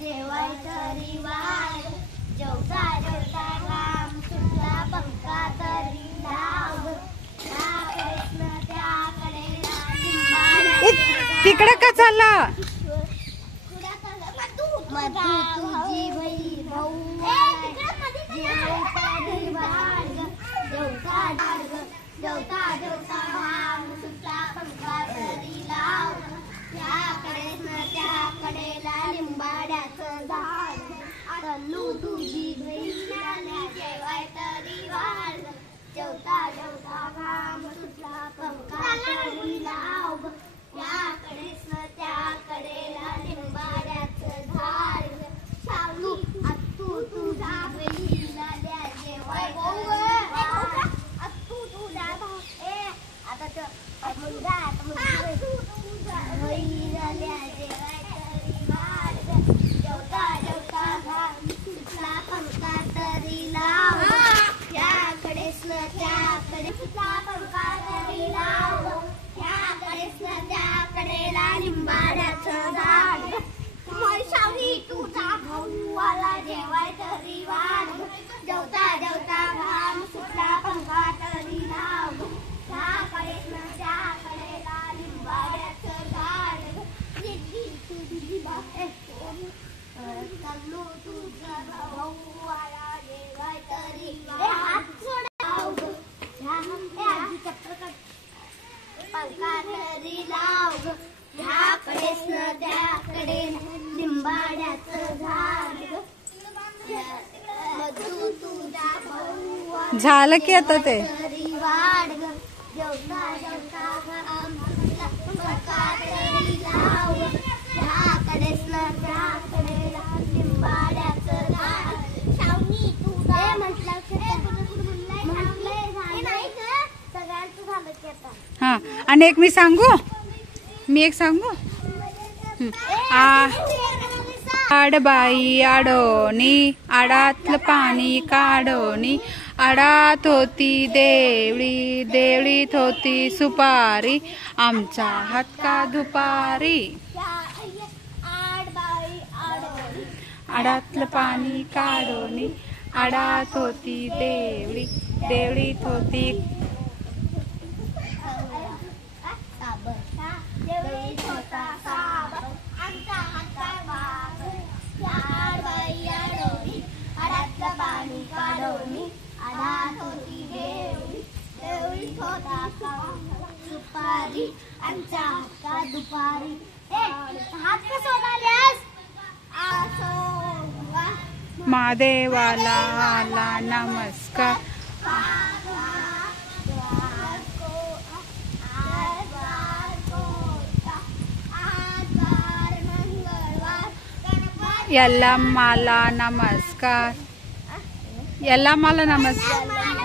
जेवाय तरी वाढ, जेवता जेवता घाम सुटला पंखा तरी लाव, त्याकडे त्याकडे तिकडे का चालला? मधू तुझी बहीण भाऊ जेवता जेवता घाम सुटला पंखा तरी लाव, त्याकडे त्याकडेला लिंबाड्याचं झाड, तनू तुझी बहीण आली जेवाय तरी वाढ, जेवता जेवता घाम सुटला पंखा तरी लाव, त्याकडे त्याकडेला लिंबाड्याचं झाड, शालू आत्तू तुझा बहिणीला द्या जेवाय आत्तू तुझा आता मुलगा बहिणीला द्या जेवाय तरी वाढ, जेवता जेवता घाम सुटला पंखा तरी लाव, त्याकडे त्याकडे सुटला पंखा तरी लाव, त्याकडे त्याकडेला लिंबाड्याचं झाड, शावणी तुझा भाऊ आला जेवाय तरी वाढ, जेवता जेवता घाम सुटला पंखा तरी लाव, त्याकडे त्याकडेला लिंबाड्याचं झाड, तनू तुझा भाऊ आला जेवाय तरी पंखा तरी लाव, त्याकडे त्याकडे लिंबाड्याचं झाड, मधू तुझा भाऊ झालं की आता ते तरी वाढ, जेवता जेवता घाम सुटला पंखा तरी लाव, त्याकडे त्याकडे लिंबाड्याचं झाड, शावणी तुझा म्हटलं सगळ्यांचं झालं की आता. हा आणि एक मी सांगू आडबाई आडोनी आडातलं पाणी काढोनी, आडात होती देवळी देवळीत होती सुपारी, आमचा हात का दुपारी, आडातलं पाणी काढोनी, आडात होती देवळी देवळीत होती आमचा हात आडबाई आडोनी, आडातलं पाणी काढोनी, आडात होती देवळी देवळीत होता सुपारी, आमच्या हात दुपारी. हात कसं होताल्यास महादेवाला आला नमस्कार, यल्लम्माला नमस्कार, यल्लम्माला नमस्कार.